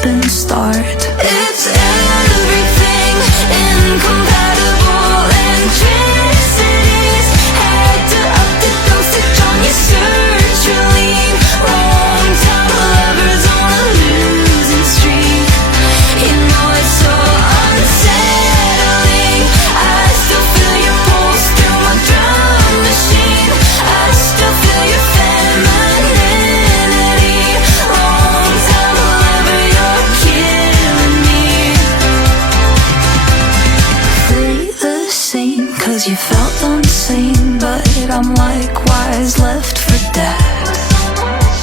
stopping start. It's everything incompatible. Electricity's had to up the dosage on your sertraline. Wrong time lovers on a losing streak. You know it's so unsettling. I still feel your pulse through my drum machine. I still feel your femininity. Wrong time lover, you're killing me. Play the same, cause you felt unseen, but I'm likewise left for dead.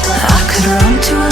I could run to a